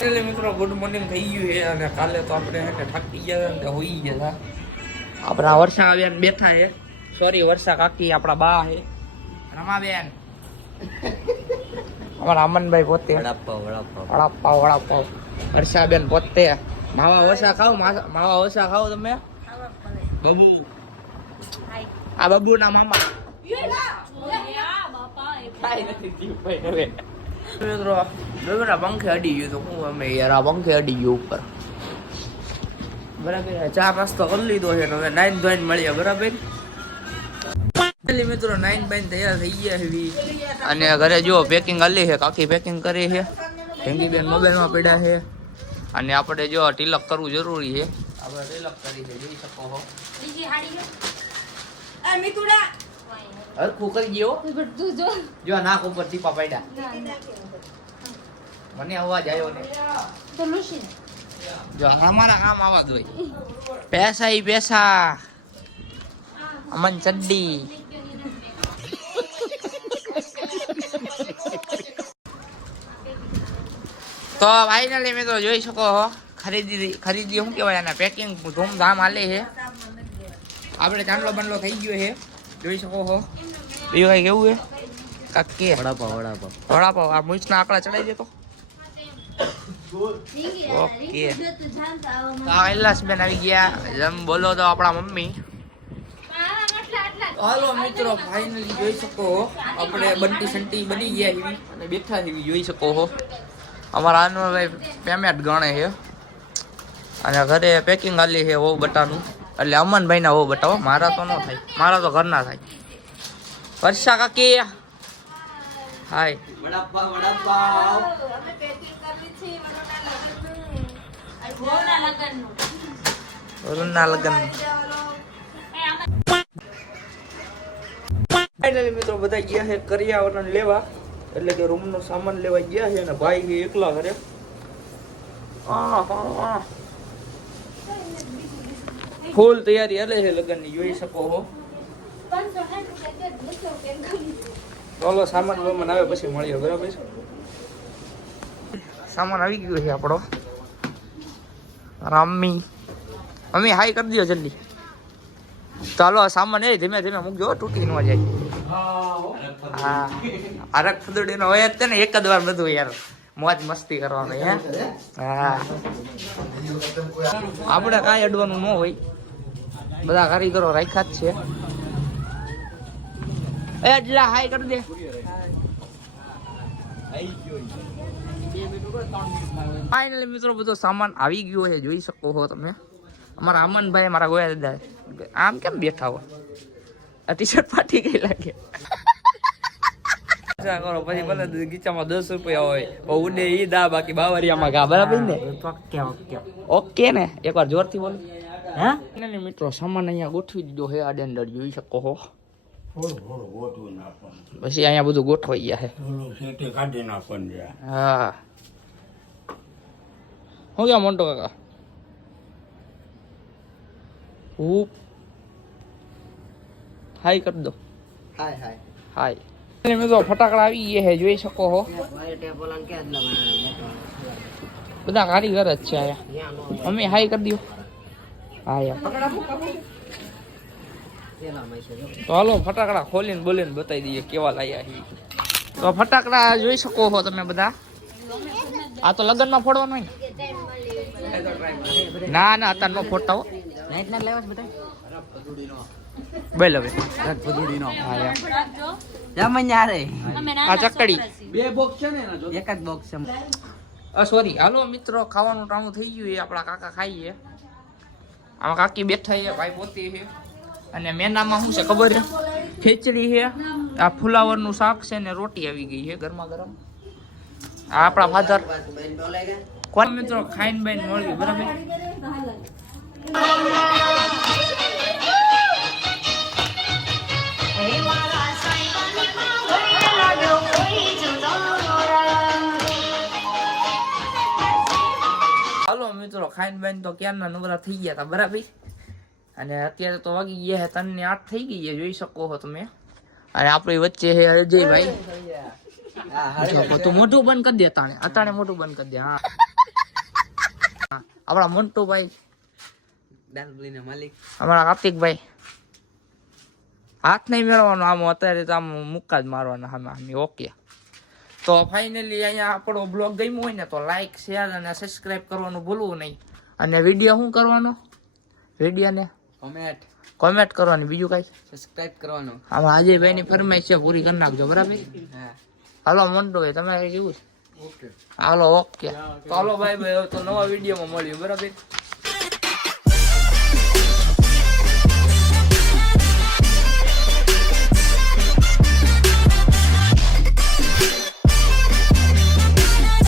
એટલે મિત્રો good morning થઈ ગયું છે અને કાલે તો આપણે હે ને થાકી ગયા ને હોઈ ગયા આપણા વર્ષા આવ્યા ને બેઠા છે. સોરી વર્ષા કાકી આપણા બા છે રમાબેન અમારા અમનભાઈ પોતે વડાપાવ વર્ષાબેન પોતે માવા ઓછા ખાવ તમે બબુ આ બબુ ના મામા મિત્રો પંખે અડી ગયું તો હું અમે યાર આ પંખે અડી ગયું ઉપર બરાબર. ચા નાસ્તો કરી લીધો છે હવે નાઈન ધોઈને મળીએ બરાબર. મિત્રો નાઈન બાઈન તૈયાર થઈ ગયા છે અને ઘરે જો પેકિંગ હાલી છે કાકી પેકિંગ કરી છે ઢેંગીબેન મોબાઈલમાં પડ્યા છે અને આપણે જો તિલક કરવું જરૂરી છે આપણે તિલક કરી છે જોઈ શકો છો હરખું કરી ગયો જો નાક ઉપર ટીપા પડ્યા મને અવાજ આવ્યો ને જો અમારા કામ આવા જ હોય પૈસા ही पैसा અમન ચડ્ડી તો ફાઇનલી મિત્રો જોઈ શકો છો ખરીદી શું કહેવાય આના પેકિંગ ધૂમધામ હાલે છે આપણે ચાંદલો બંડલો થઈ ગયો છે જોઈ શકો છો બીજું કઈ કેવું છે કાકે વડાપાવ આ મૂછના આંકડા ચડાવી દેતો ઓકે તો કૈલાસબેન આવી ગયા જેમ બોલો તો આપણા મમ્મી. હાલો મિત્રો ફાઇનલી જોઈ શકો આપણે બંટી સંટી બની ગયા એવી અને બેઠા એવી જોઈ શકો છો અમારા આનંદભાઈ પેમેન્ટ ગણે છે અને ઘરે પેકિંગ આલી છે હોવ બટાનું એટલે અમનભાઈ ના હોવ બટાવો મારા તો ન થાય મારા તો ઘરના થાય. વર્ષા કાકી હાય વરુણના લગન ફાઇનલી મિત્રો બધા ગયા છે કરિયાવરણ લેવા એટલે કે રૂમ નો સામાન લેવા ગયા છે અને ભાઈ છે એકલા ઘરે. ફૂલ તૈયારી હાલે છે લગન ની જોઈ શકો છો. ચાલો સામાન વામાન આવે પછી મળીએ બરાબર. સામાન આવી ગયો છે આપણો રામી મમ્મી હાઈ કરી દો જલ્દી. ચાલો સામાન એ ધીમે ધીમે મૂકજો તૂટી ન જાય. હા અરક ફદુડી નો હોય જ ને એક જ વાર બધું યાર મોજ મસ્તી કરવાનું હે. હા આપણે કાંઈ અડવાનું ન હોય બધા કારીગરો રાખ્યા જ છે. એ જરા હાઈ કરી દે. ફાઇનલી મિત્રો બધો સામાન આવી ગયો છે જોઈ શકો છો તમે. અમારા અમનભાઈ મારા ગોયા દાદા આમ કેમ બેઠા હોય આ ટી શર્ટ ફાટી ગઈ લાગે કરો પછી ભલે ગીચામાં 10 રૂપિયા હોય ઉડે ઈ દા બાકી બાવરિયામાં ઘા બરાબર ને. ઓકે ને એકવાર જોરથી બોલો. હા મિત્રો સામાન અહીંયા ગોઠવી દીધો છે આડેંડર જોઈ શકો છો. પછી અહીંયા બધું ગોઠવાઈ ગયા છે. હા હું ક્યાં મોટો કાકા હાય કરી દો. હાય મિત્રો ફટાકડા આવી ગયા છે જોઈ શકો છો. બધા કારીગર જ છે અહીંયા. મમ્મી હાય કરી દો. હા તો હાલો ફટાકડા ખોલીને બોલીને બતાવી દઈએ કેવા લાયા છે. તો ફટાકડા જોઈ શકો છો તમે બધા. આ તો લગ્નમાં ફોડવાનું હોય ને. ના અત્યારે નો ફોડતા હો. બોલ હવે આ ચકડી 2 બોક્સ છે ને એક જ બોક્સ છે. સોરી હાલો મિત્રો ખાવાનું ટાણું થઈ ગયું. એ આપણા કાકા ખાઈએ. આમાં કાકી બેઠા છે ભાઈ પોતે છે અને મેનામાં શું છે ખબર છે ખીચડી છે આ ફુલાવરનું શાક છે ને રોટી આવી ગઈ છે ગરમા ગરમ. આ આપણા ફાધર કોણ મિત્રો ખાઈને બાઈને મળ્યું બરાબર. હાલો મિત્રો ખાઈને બાઈને તો ક્યારના નવરા થઈ ગયા હતા બરાબર. અને અત્યારે તો વાગી ગયા છે 3 ને 8 થઈ ગઈ છે જોઈ શકો છો તમે. અને આપણી વચ્ચે છે અજયભાઈ. તો મોઢું બંધ કરી દે અતાણે મોઢું બંધ કરી દે. હા આપણા મોન્ટુભાઈ, દાલપુરીના માલિક, અમારા કાર્તિકભાઈ. હાથ નહીં મેળવાનો આમ, અત્યારે તો આમ મુક્કા જ મારવાના સામે. ઓકે, તો ફાઇનલી અહીંયા આપણો બ્લોગ ગમ્યો હોય ને તો લાઈક, શેર અને સબસ્ક્રાઇબ કરવાનું ભૂલવું નહીં. અને વિડીયો શું કરવાનો? વિડીયોને કોમેન્ટ કરવાની, બીજું કઈ સબસ્ક્રાઇબ કરવાનું. આમાં અજયભાઈની ફરમાઈશ છે, પૂરી કરી નાખજો. બરાબર? હાલો મોન્ટુભાઈ, તમારે કેવું છે? Okay, hello okay. તો હાલો ભાઈ, તો નવા વિડીયોમાં મળ્યું. બરાબર.